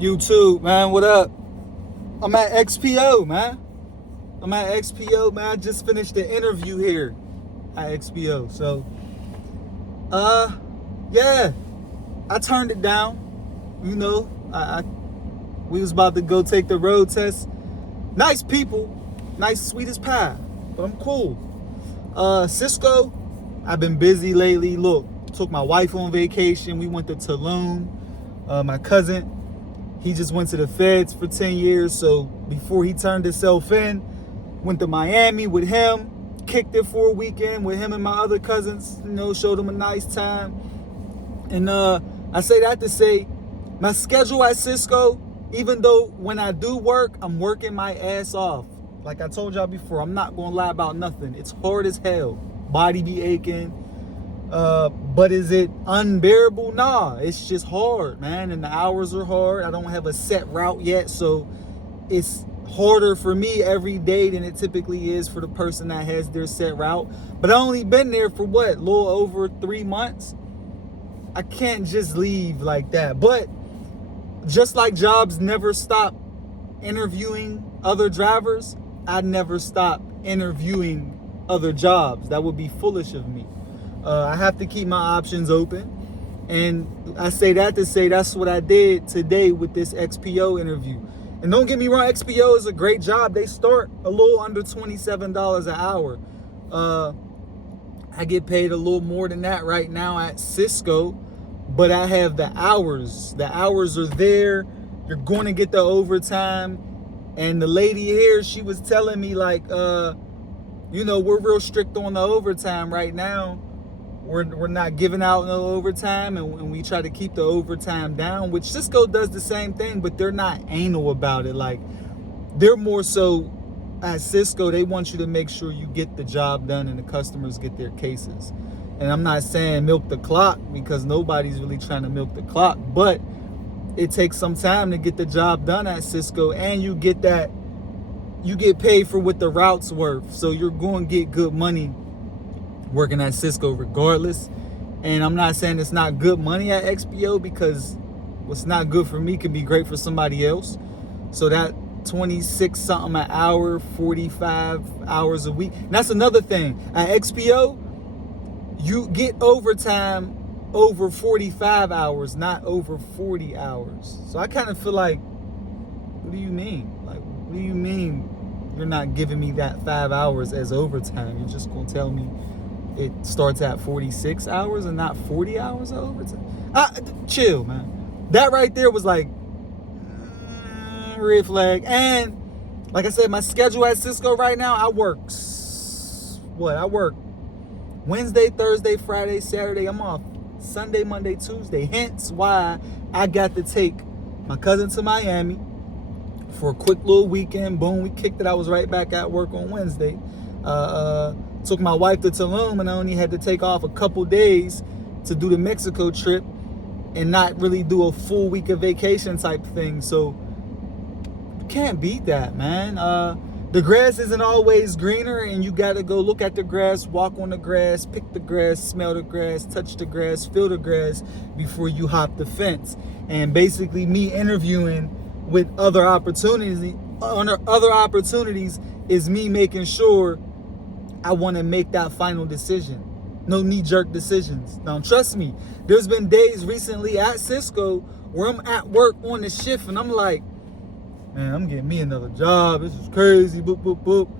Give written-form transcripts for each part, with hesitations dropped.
YouTube, man, what up? I'm at XPO, man. I just finished the interview here at XPO. So, yeah, I turned it down. You know, we was about to go take the road test. Nice people, nice sweet as pie, but I'm cool. Sysco, I've been busy lately. Look, took my wife on vacation. We went to Tulum. My cousin, he just went to the feds for 10 years. So before he turned himself in, went to Miami with him, kicked it for a weekend with him and my other cousins, you know, showed them a nice time. And I say that to say, my schedule at Sysco, even though when I do work, I'm working my ass off. Like I told y'all before, I'm not gonna lie about nothing. It's hard as hell. Body be aching. But is it unbearable? Nah, it's just hard, man. And the hours are hard. I don't have a set route yet, so it's harder for me every day than it typically is for the person that has their set route. But I only been there for what, a little over 3 months. I can't just leave like that. But just like jobs never stop interviewing other drivers, I never stop interviewing other jobs. That would be foolish of me. I have to keep my options open. And I say that to say that's what I did today with this XPO interview. And don't get me wrong, XPO is a great job. They start a little under $27 an hour. I get paid a little more than that right now at Sysco, but I have the hours. The hours are there. You're going to get the overtime. And the lady here, she was telling me like, you know, we're real strict on the overtime right now. We're not giving out no overtime, and we try to keep the overtime down, which Sysco does the same thing, but they're not anal about it. Like, they're more so at Sysco, they want you to make sure you get the job done and the customers get their cases. And I'm not saying milk the clock, because nobody's really trying to milk the clock, but it takes some time to get the job done at Sysco, and you get paid for what the route's worth. So you're going to get good money working at Sysco regardless. And I'm not saying it's not good money at XPO, because what's not good for me can be great for somebody else. So that 26 something an hour, 45 hours a week. And that's another thing. At XPO, you get overtime over 45 hours, not over 40 hours. So I kind of feel like, what do you mean? Like, what do you mean you're not giving me that 5 hours as overtime? You're just going to tell me it starts at 46 hours and not 40 hours of overtime? Chill, man. That right there was like, red flag. And like I said, my schedule at Sysco right now, I work Wednesday, Thursday, Friday, Saturday. I'm off Sunday, Monday, Tuesday. Hence why I got to take my cousin to Miami for a quick little weekend. Boom, we kicked it. I was right back at work on Wednesday. Took my wife to Tulum, and I only had to take off a couple days to do the Mexico trip and not really do a full week of vacation type thing. So you can't beat that, man. The grass isn't always greener, and you got to go look at the grass, walk on the grass, pick the grass, smell the grass, touch the grass, feel the grass before you hop the fence. And basically me interviewing with other opportunities is me making sure I want to make that final decision. No knee-jerk decisions. Now, trust me, there's been days recently at Sysco where I'm at work on the shift and I'm like, man, I'm getting me another job. This is crazy. Boop, boop, boop.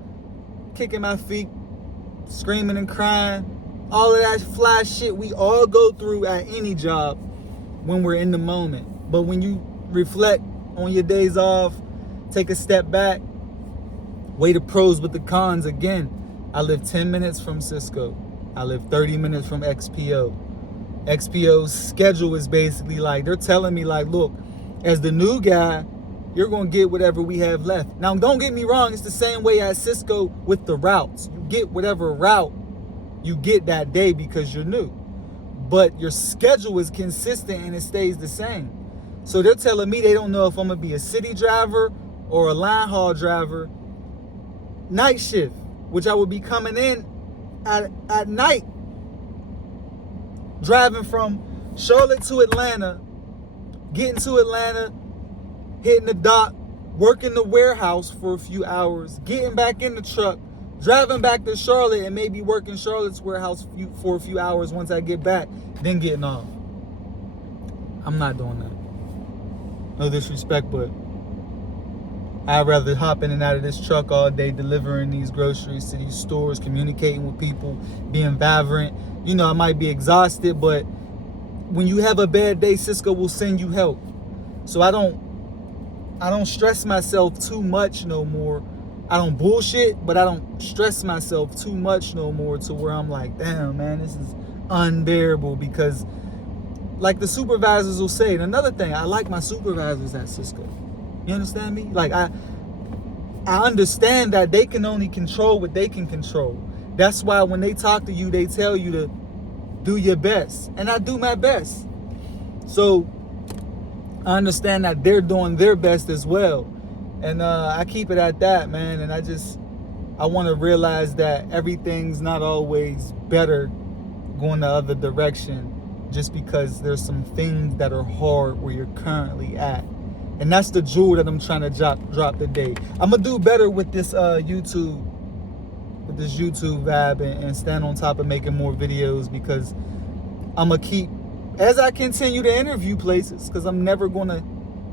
Kicking my feet, screaming and crying. All of that fly shit we all go through at any job when we're in the moment. But when you reflect on your days off, take a step back, weigh the pros with the cons again. I live 10 minutes from Sysco. I live 30 minutes from XPO. XPO's schedule is basically like, they're telling me like, look, as the new guy, you're going to get whatever we have left. Now, don't get me wrong. It's the same way at Sysco with the routes. You get whatever route you get that day because you're new. But your schedule is consistent and it stays the same. So they're telling me they don't know if I'm going to be a city driver or a line haul driver. Night shift, which I would be coming in at night, driving from Charlotte to Atlanta, getting to Atlanta, hitting the dock, working the warehouse for a few hours, getting back in the truck, driving back to Charlotte, and maybe working Charlotte's warehouse for a few hours once I get back, then getting off. I'm not doing that. No disrespect, but I'd rather hop in and out of this truck all day, delivering these groceries to these stores, communicating with people, being vibrant. You know, I might be exhausted, but when you have a bad day, Sysco will send you help. So I don't stress myself too much no more. I don't bullshit, but I don't stress myself too much no more to where I'm like, damn, man, this is unbearable. Because like the supervisors will say, and another thing, I like my supervisors at Sysco. You understand me? Like I understand that they can only control what they can control. That's why when they talk to you, they tell you to do your best. And I do my best. So I understand that they're doing their best as well. And I keep it at that, man. And I want to realize that everything's not always better going the other direction just because there's some things that are hard where you're currently at. And that's the jewel that I'm trying to drop today. I'm going to do better with this YouTube vibe and stand on top of making more videos, because I'm going to keep, as I continue to interview places, because I'm never going to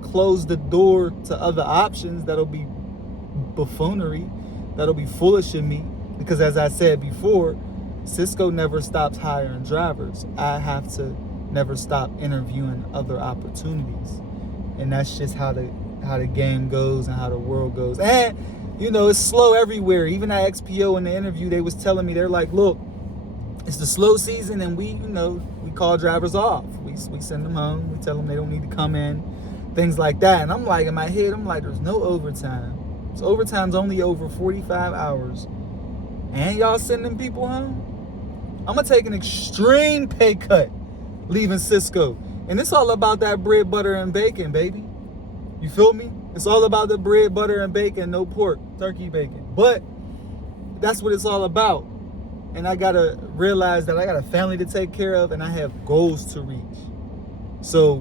close the door to other options. That'll be buffoonery. That'll be foolish in me, because as I said before, Sysco never stops hiring drivers. I have to never stop interviewing other opportunities. And that's just how the game goes and how the world goes. And, you know, it's slow everywhere. Even at XPO in the interview, they was telling me, they're like, look, it's the slow season and we call drivers off. We send them home. We tell them they don't need to come in, things like that. And I'm like, in my head, I'm like, there's no overtime. So overtime's only over 45 hours. And y'all sending people home? I'm going to take an extreme pay cut leaving Sysco. And it's all about that bread, butter, and bacon, baby. You feel me? It's all about the bread, butter, and bacon, no pork, turkey bacon. But that's what it's all about. And I got to realize that I got a family to take care of and I have goals to reach. So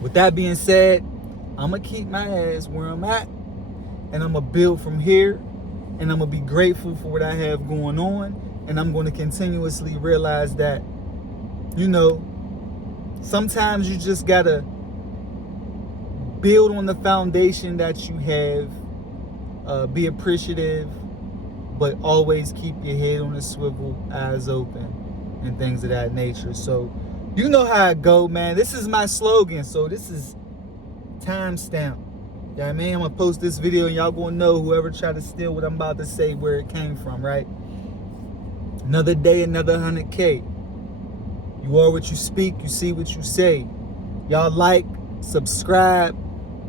with that being said, I'm going to keep my ass where I'm at. And I'm going to build from here. And I'm going to be grateful for what I have going on. And I'm going to continuously realize that, you know, sometimes you just gotta build on the foundation that you have, be appreciative, but always keep your head on a swivel, eyes open, and things of that nature. So, you know how I go, man. This is my slogan, so this is timestamp. You know what I mean? I'm gonna post this video and y'all gonna know, whoever tried to steal what I'm about to say, where it came from, right? Another day, another 100K. You are what you speak, you see what you say. Y'all like, subscribe,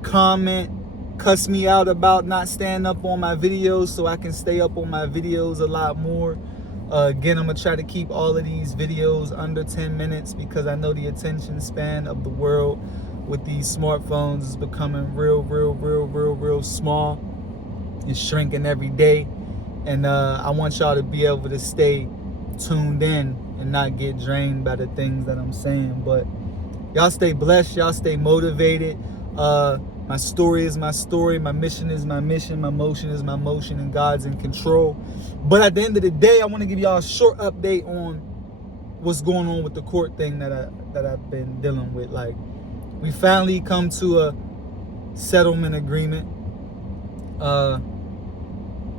comment, cuss me out about not staying up on my videos so I can stay up on my videos a lot more. Again, I'm going to try to keep all of these videos under 10 minutes because I know the attention span of the world with these smartphones is becoming real small. It's shrinking every day. And I want y'all to be able to stay tuned in and not get drained by the things that I'm saying. But y'all stay blessed, y'all stay motivated. My story is my story, my mission is my mission, my motion is my motion, and God's in control. But at the end of the day, I want to give y'all a short update on what's going on with the court thing that I've been dealing with. Like, we finally come to a settlement agreement. I'm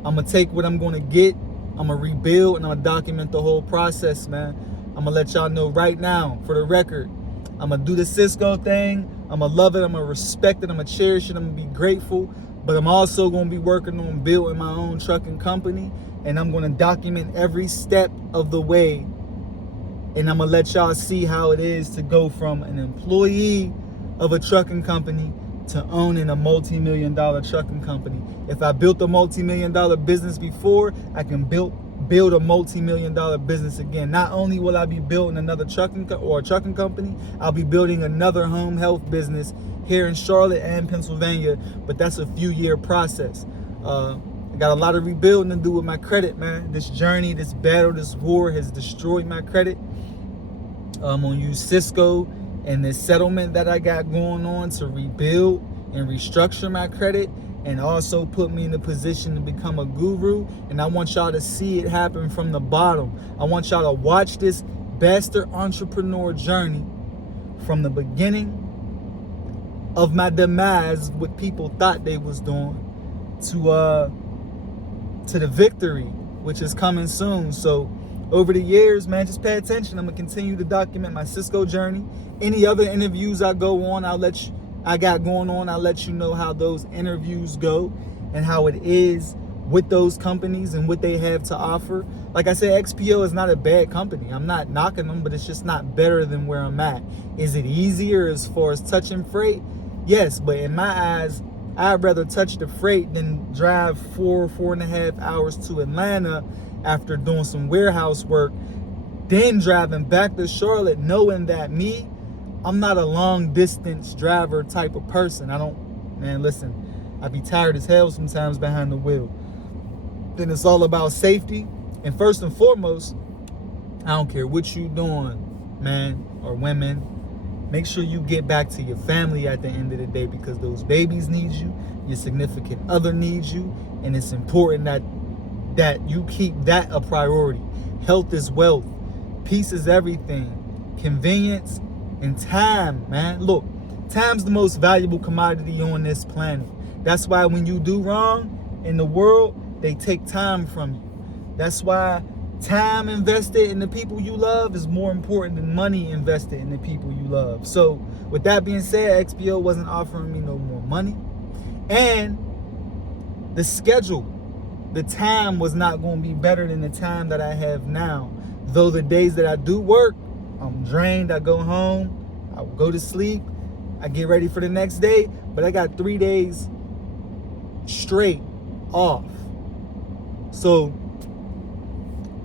gonna take what I'm gonna get. I'm going to rebuild and I'm going to document the whole process, man. I'm going to let y'all know right now, for the record, I'm going to do the Sysco thing. I'm going to love it. I'm going to respect it. I'm going to cherish it. I'm going to be grateful. But I'm also going to be working on building my own trucking company. And I'm going to document every step of the way. And I'm going to let y'all see how it is to go from an employee of a trucking company to owning a multi-million-dollar trucking company. If I built a multi-million-dollar business before, I can build a multi-million-dollar business again. Not only will I be building another trucking company, I'll be building another home health business here in Charlotte and Pennsylvania, but that's a few-year process. I got a lot of rebuilding to do with my credit, man. This journey, this battle, this war has destroyed my credit. I'm gonna use Sysco and this settlement that I got going on to rebuild and restructure my credit, and also put me in a position to become a guru. And I want y'all to see it happen from the bottom. I want y'all to watch this bastard entrepreneur journey from the beginning of my demise, what people thought they was doing, to the victory, which is coming soon. So over the years, man, just pay attention. I'm gonna continue to document my Sysco journey. Any other interviews I go on, I'll let you know how those interviews go and how it is with those companies and what they have to offer. Like I said, XPO is not a bad company. I'm not knocking them, but it's just not better than where I'm at. Is it easier as far as touching freight? Yes, but in my eyes, I'd rather touch the freight than drive 4.5 hours to Atlanta after doing some warehouse work, then driving back to Charlotte, knowing that I'm not a long distance driver type of person. I be tired as hell sometimes behind the wheel. Then it's all about safety. And first and foremost, I don't care what you doing, man or women, make sure you get back to your family at the end of the day, because those babies need you, your significant other needs you, and it's important that you keep that a priority. Health is wealth. Peace is everything. Convenience and time, man. Look, time's the most valuable commodity on this planet. That's why when you do wrong in the world, they take time from you. That's why time invested in the people you love is more important than money invested in the people you love. So with that being said, XPO wasn't offering me no more money. And the schedule, the time was not going to be better than the time that I have now. Though the days that I do work, I'm drained. I go home, I go to sleep, I get ready for the next day. But I got 3 days straight off. So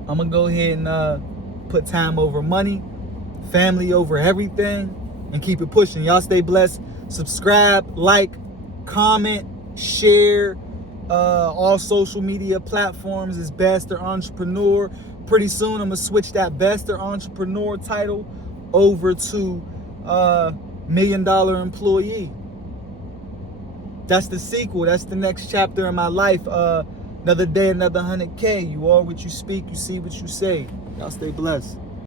I'm going to go ahead and put time over money, family over everything, and keep it pushing. Y'all stay blessed. Subscribe, like, comment, share. All social media platforms is Bastard Entrepreneur. Pretty soon I'm going to switch that Bastard Entrepreneur title over to $1 Million Employee. That's the sequel. That's the next chapter in my life. Another day, another 100K. You are what you speak. You see what you say. Y'all stay blessed.